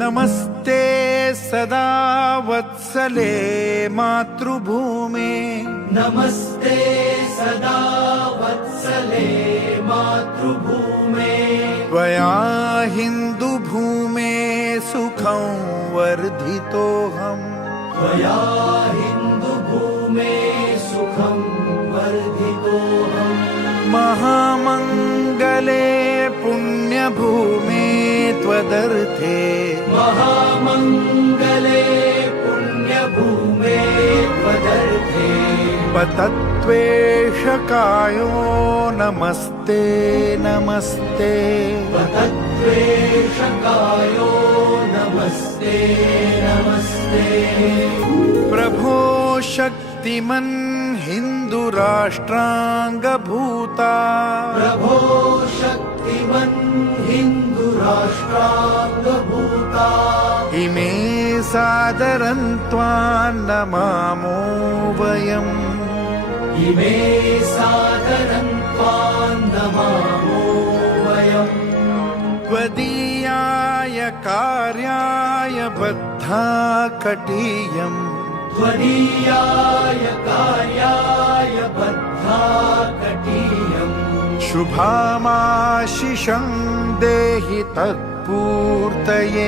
नमस्ते सदा वत्सले मातृभूमे नमस्ते सदा वत्सले मातृभूमे त्वया हिन्दुभूमे सुखं वर्धितोऽहम् त्वया हिन्दुभूमे सुखं वर्धितोऽहम् महामङ्गले पुण्यभूमे त्वदर्थे महामङ्गले पुण्यभूमे त्वदर्थे पतत्वेषकायो नमस्ते नमस्ते पतत्वेषकायो नमस्ते नमस्ते प्रभो शक्तिमन् हिन्दुराष्ट्राङ्गभूता प्रभो शक्तिमन् हिन्दुराष्ट्राङ्गभूता इमे सादरं त्वां नमामो वयम् इमे सादरं त्वां नमामो वयम् त्वदीयाय कार्याय बद्धा कटीयम् त्वदीयाय कार्याय बद्धा कटीयम् शुभामाशिषं देहि तत्पूर्तये।